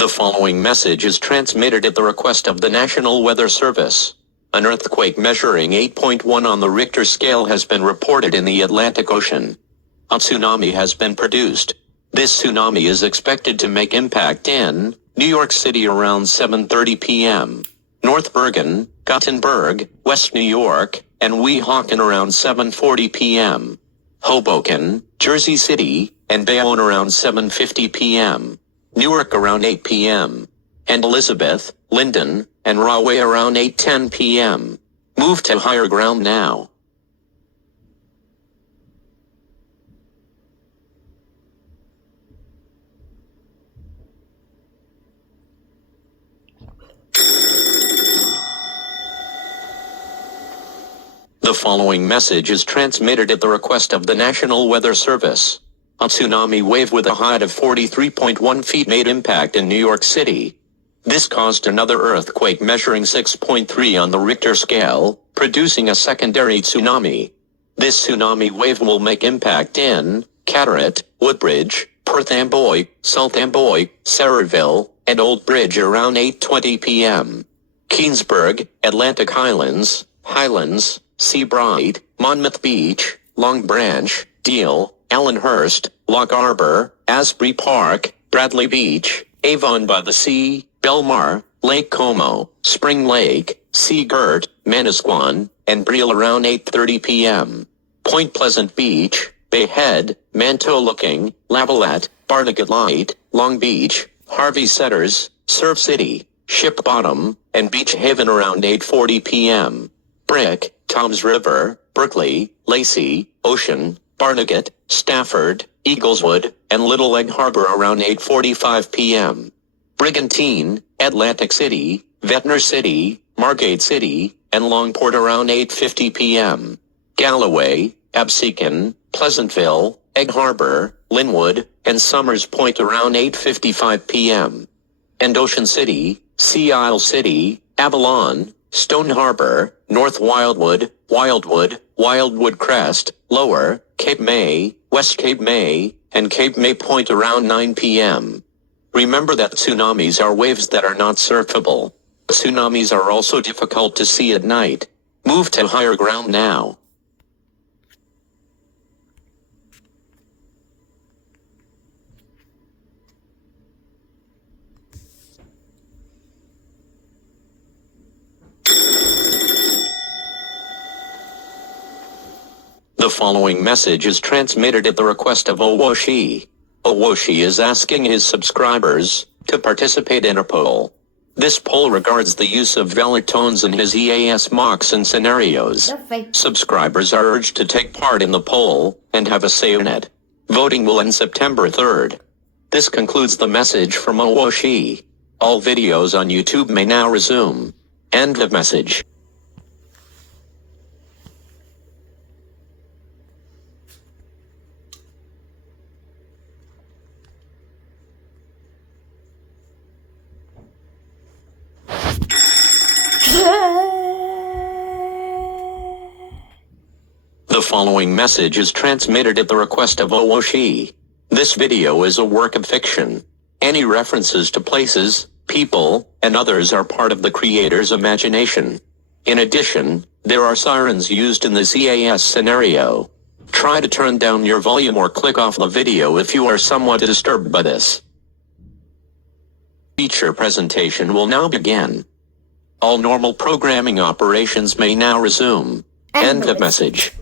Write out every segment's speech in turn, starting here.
The following message is transmitted at the request of the National Weather Service. An earthquake measuring 8.1 on the Richter scale has been reported in the Atlantic Ocean. A tsunami has been produced. This tsunami is expected to make impact in New York City around 7:30 p.m., North Bergen, Gothenburg, West New York, and Weehawken around 7:40 p.m., Hoboken, Jersey City, and Bayonne around 7:50 p.m., Newark around 8 p.m., and Elizabeth, Linden, and Rahway around 8:10 p.m. Move to higher ground now. The following message is transmitted at the request of the National Weather Service. A tsunami wave with a height of 43.1 feet made impact in New York City. This caused another earthquake measuring 6.3 on the Richter scale, producing a secondary tsunami. This tsunami wave will make impact in Carteret, Woodbridge, Perth Amboy, South Amboy, Saraville, and Old Bridge around 8:20 p.m. Keansburg, Atlantic Highlands, Seabright, Monmouth Beach, Long Branch, Deal, Allenhurst, Lock Arbor, Asbury Park, Bradley Beach, Avon by the Sea, Belmar, Lake Como, Spring Lake, Sea Girt, Manasquan, and Breel around 8:30 p.m. Point Pleasant Beach, Bay Head, Mantua-Looking, Lavalette, Barnegat Light, Long Beach, Harvey Setters, Surf City, Ship Bottom, and Beach Haven around 8:40 p.m. Brick, Toms River, Berkeley, Lacey, Ocean, Barnegat, Stafford, Eagleswood, and Little Egg Harbor around 8:45 p.m. Brigantine, Atlantic City, Ventnor City, Margate City, and Longport around 8:50 p.m. Galloway, Absecon, Pleasantville, Egg Harbor, Linwood, and Somers Point around 8:55 p.m. And Ocean City, Sea Isle City, Avalon, Stone Harbor, North Wildwood, Wildwood Crest, Lower, Cape May, West Cape May, and Cape May Point around 9 p.m. Remember that tsunamis are waves that are not surfable. Tsunamis are also difficult to see at night. Move to higher ground now. The following message is transmitted at the request of Owoshi. Owoshi is asking his subscribers to participate in a poll. This poll regards the use of valid tones in his EAS mocks and scenarios. Subscribers are urged to take part in the poll and have a say in it. Voting will end September 3rd. This concludes the message from Owoshi. All videos on YouTube may now resume. End of message. The following message is transmitted at the request of Owoshi. This video is a work of fiction. Any references to places, people, and others are part of the creator's imagination. In addition, there are sirens used in this EAS scenario. Try to turn down your volume or click off the video if you are somewhat disturbed by this. Feature presentation will now begin. All normal programming operations may now resume. End of message.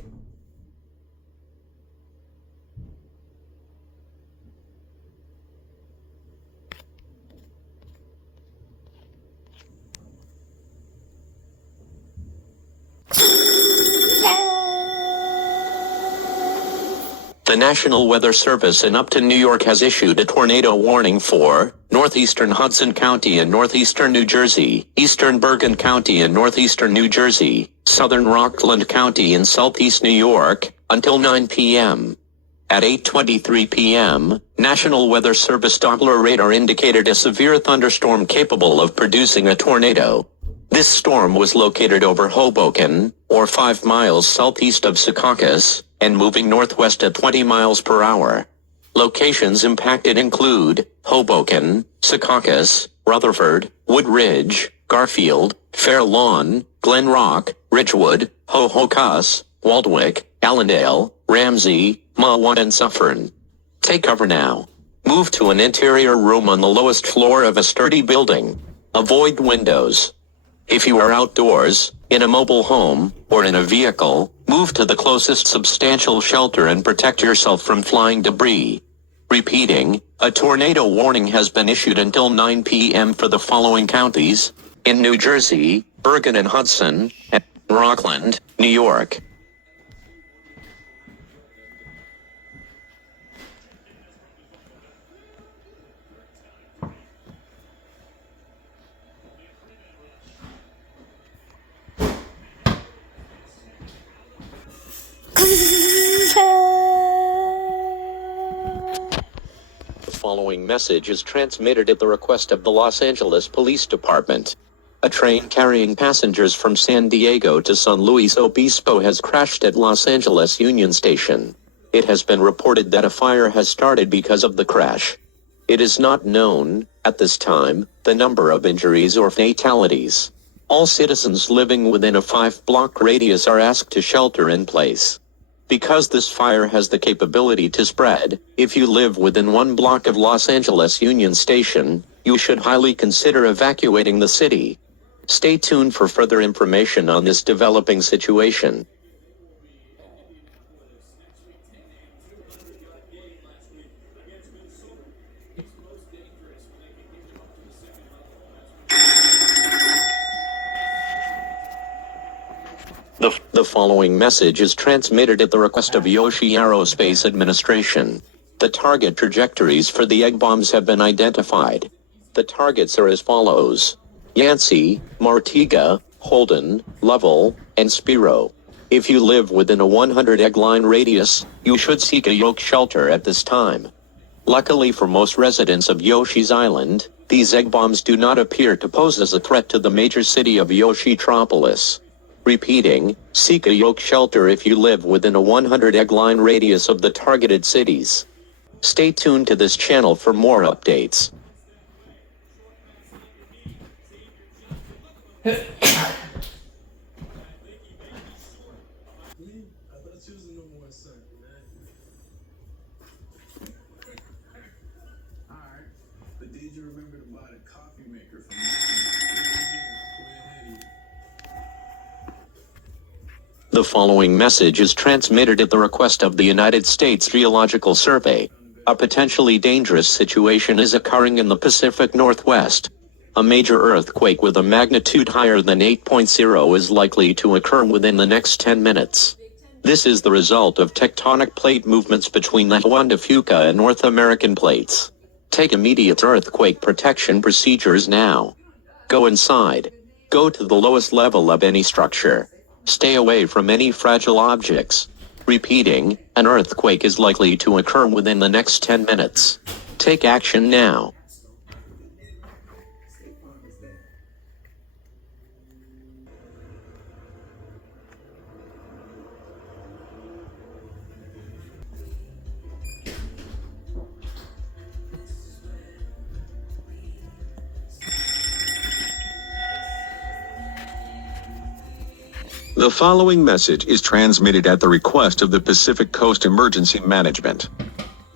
The National Weather Service in Upton, New York has issued a tornado warning for northeastern Hudson County and northeastern New Jersey, eastern Bergen County and northeastern New Jersey, southern Rockland County and southeast New York, until 9 p.m. At 8:23 p.m., National Weather Service Doppler radar indicated a severe thunderstorm capable of producing a tornado. This storm was located over Hoboken, or 5 miles southeast of Secaucus, and moving northwest at 20 miles per hour. Locations impacted include Hoboken, Secaucus, Rutherford, Woodridge, Garfield, Fair Lawn, Glen Rock, Ridgewood, Ho-Ho-Kus, Waldwick, Allendale, Ramsey, Mahwah and Suffern. Take cover now. Move to an interior room on the lowest floor of a sturdy building. Avoid windows. If you are outdoors, in a mobile home, or in a vehicle, move to the closest substantial shelter and protect yourself from flying debris. Repeating, a tornado warning has been issued until 9 p.m. for the following counties: in New Jersey, Bergen and Hudson, and Rockland, New York. The following message is transmitted at the request of the Los Angeles Police Department. A train carrying passengers from San Diego to San Luis Obispo has crashed at Los Angeles Union Station. It has been reported that a fire has started because of the crash. It is not known, at this time, the number of injuries or fatalities. All citizens living within a 5-block radius are asked to shelter in place. Because this fire has the capability to spread, if you live within 1 block of Los Angeles Union Station, you should highly consider evacuating the city. Stay tuned for further information on this developing situation. The following message is transmitted at the request of Yoshi Aerospace Administration. The target trajectories for the egg bombs have been identified. The targets are as follows: Yancey, Martiga, Holden, Lovell, and Spiro. If you live within a 100 egg line radius, you should seek a yoke shelter at this time. Luckily for most residents of Yoshi's Island, these egg bombs do not appear to pose as a threat to the major city of Yoshitropolis. Repeating, seek a yoke shelter if you live within a 100 egg line radius of the targeted cities. Stay tuned to this channel for more updates. But did you remember to buy the coffee maker from The following message is transmitted at the request of the United States Geological Survey. A potentially dangerous situation is occurring in the Pacific Northwest. A major earthquake with a magnitude higher than 8.0 is likely to occur within the next 10 minutes. This is the result of tectonic plate movements between the Juan de Fuca and North American plates. Take immediate earthquake protection procedures now. Go inside. Go to the lowest level of any structure. Stay away from any fragile objects. Repeating, an earthquake is likely to occur within the next 10 minutes. Take action now. The following message is transmitted at the request of the Pacific Coast Emergency Management.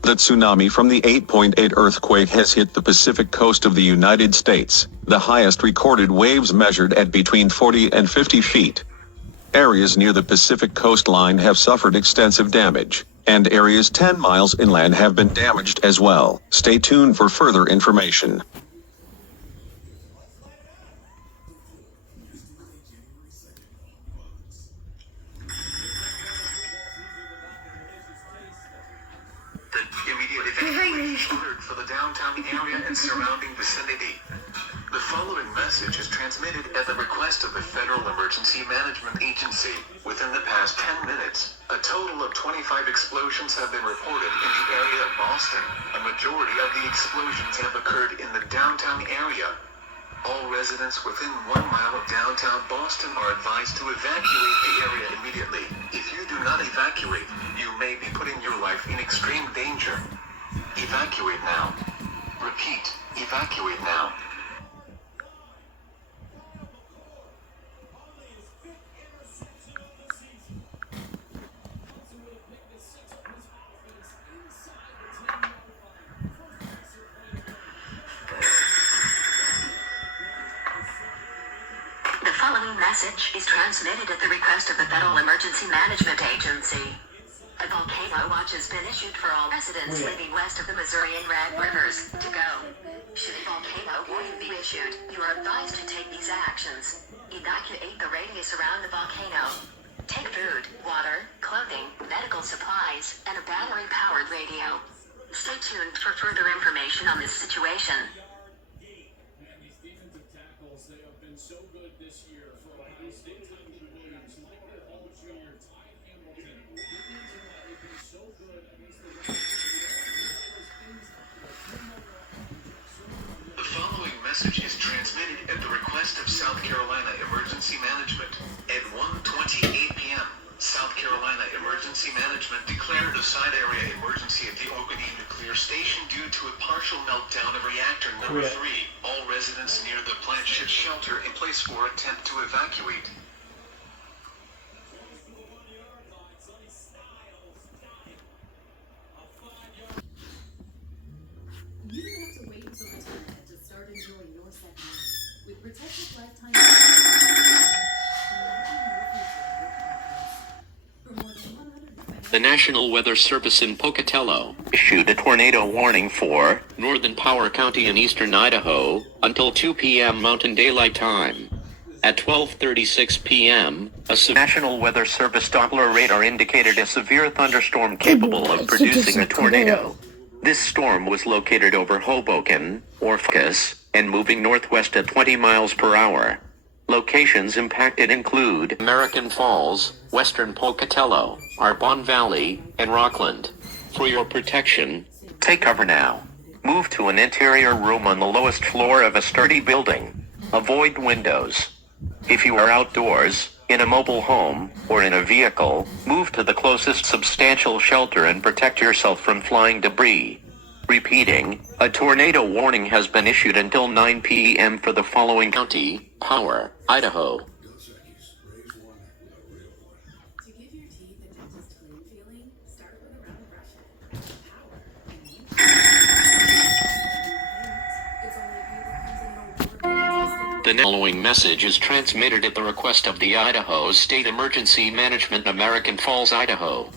The tsunami from the 8.8 earthquake has hit the Pacific coast of the United States, the highest recorded waves measured at between 40 and 50 feet. Areas near the Pacific coastline have suffered extensive damage, and areas 10 miles inland have been damaged as well. Stay tuned for further information. For the downtown area and surrounding vicinity. The following message is transmitted at the request of the Federal Emergency Management Agency. Within the past 10 minutes, a total of 25 explosions have been reported in the area of Boston. A majority of the explosions have occurred in the downtown area. All residents within 1 mile of downtown Boston are advised to evacuate the area immediately. If you do not evacuate, you may be putting your life in extreme danger. Evacuate now. Repeat, evacuate now. The following message is transmitted at the request of the Federal Emergency Management Agency. A volcano watch has been issued for all residents living west of the Missouri and Red Rivers to go. Should a volcano warning be issued, you are advised to take these actions. Evacuate the radius around the volcano. Take food, water, clothing, medical supplies, and a battery-powered radio. Stay tuned for further information on this situation. Man, these defensive tackles, they have been so good this year for Ohio State. Tyler Williams, Michael Hall Jr., Ty Hamilton. The reason why they've been so good against the The following message is transmitted at the request of South Carolina Emergency Management. At 1:28 p.m., South Carolina Emergency Management declared a side area emergency at the Oconee Nuclear Station due to a partial meltdown of reactor number 3. All residents near the plant should shelter in place or attempt to evacuate. You don't have to wait until retirement to start enjoying your second life. With Protected Lifetime for more than 100 The National Weather Service in Pocatello issued a tornado warning for northern Power County in eastern Idaho until 2 p.m. Mountain Daylight Time. At 12:36 p.m., a National Weather Service Doppler radar indicated a severe thunderstorm capable of producing a tornado. This storm was located over Hoboken, or Focus, and moving northwest at 20 miles per hour. Locations impacted include American Falls, western Pocatello, Arbonne Valley, and Rockland. For your protection, take cover now. Move to an interior room on the lowest floor of a sturdy building. Avoid windows. If you are outdoors, in a mobile home, or in a vehicle, move to the closest substantial shelter and protect yourself from flying debris. Repeating, a tornado warning has been issued until 9 p.m. for the following county: Power, Idaho. To give your teeth a dentist clean feeling, start with a round brushing. Power. It's only you that comes in an award-winning The following message is transmitted at the request of the Idaho State Emergency Management, American Falls, Idaho.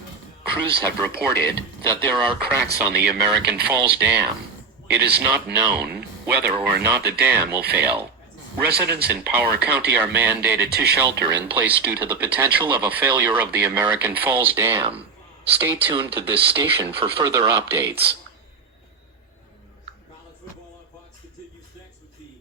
Crews have reported that there are cracks on the American Falls Dam. It is not known whether or not the dam will fail. Residents in Power County are mandated to shelter in place due to the potential of a failure of the American Falls Dam. Stay tuned to this station for further updates. college football on Fox continues next with the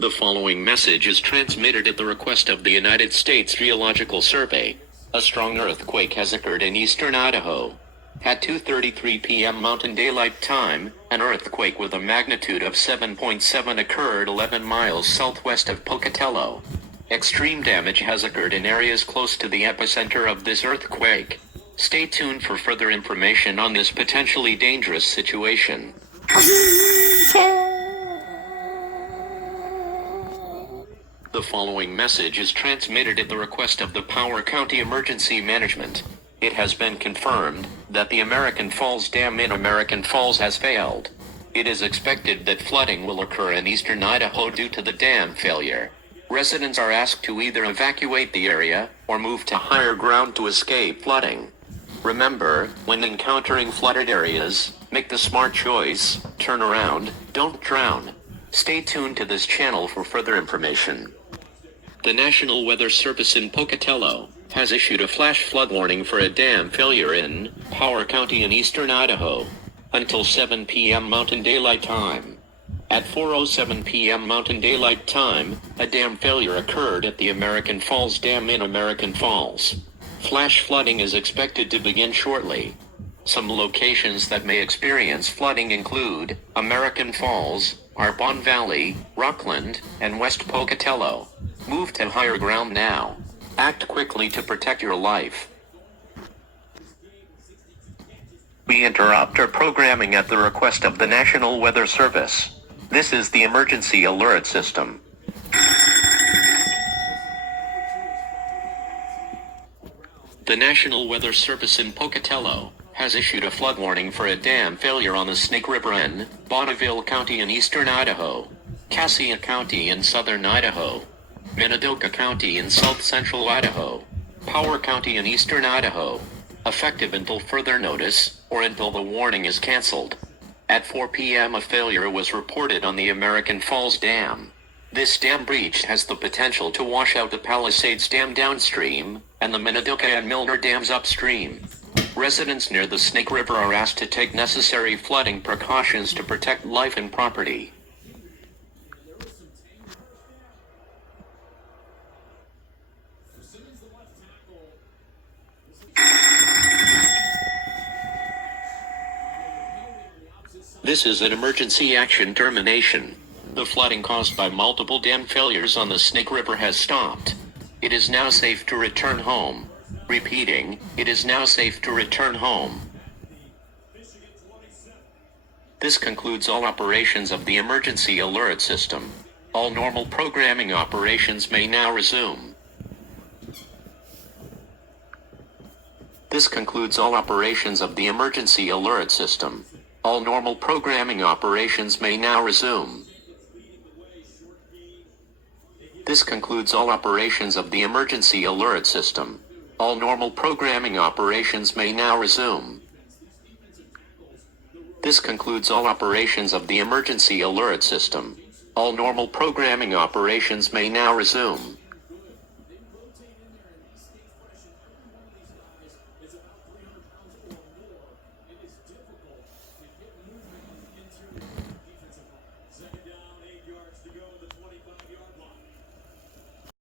The following message is transmitted at the request of the United States Geological Survey. A strong earthquake has occurred in eastern Idaho. At 2:33 p.m. Mountain Daylight Time, an earthquake with a magnitude of 7.7 occurred 11 miles southwest of Pocatello. Extreme damage has occurred in areas close to the epicenter of this earthquake. Stay tuned for further information on this potentially dangerous situation. The following message is transmitted at the request of the Power County Emergency Management. It has been confirmed that the American Falls Dam in American Falls has failed. It is expected that flooding will occur in eastern Idaho due to the dam failure. Residents are asked to either evacuate the area or move to higher ground to escape flooding. Remember, when encountering flooded areas, make the smart choice, turn around, don't drown. Stay tuned to this channel for further information. The National Weather Service in Pocatello has issued a flash flood warning for a dam failure in Power County in eastern Idaho until 7 p.m. Mountain Daylight Time. At 4:07 p.m. Mountain Daylight Time, a dam failure occurred at the American Falls Dam in American Falls. Flash flooding is expected to begin shortly. Some locations that may experience flooding include American Falls, Arbonne Valley, Rockland, and West Pocatello. Move to higher ground now. Act quickly to protect your life. We interrupt our programming at the request of the National Weather Service. This is the emergency alert system. The National Weather Service in Pocatello has issued a flood warning for a dam failure on the Snake River in Bonneville County in eastern Idaho, Cassia County in southern Idaho, Minidoka County in south central Idaho, Power County in eastern Idaho, effective until further notice or until the warning is canceled. At 4 p.m. a failure was reported on the American Falls Dam. This dam breach has the potential to wash out the Palisades Dam downstream and the Minidoka and Milner dams upstream. Residents near the Snake River are asked to take necessary flooding precautions to protect life and property. This is an emergency action termination. The flooding caused by multiple dam failures on the Snake River has stopped. It is now safe to return home. Repeating, it is now safe to return home. This concludes all operations of the emergency alert system. All normal programming operations may now resume. This concludes all operations of the emergency alert system. All normal programming operations may now resume. This concludes all operations of the emergency alert system. All normal programming operations may now resume. This concludes all operations of the emergency alert system. All normal programming operations may now resume.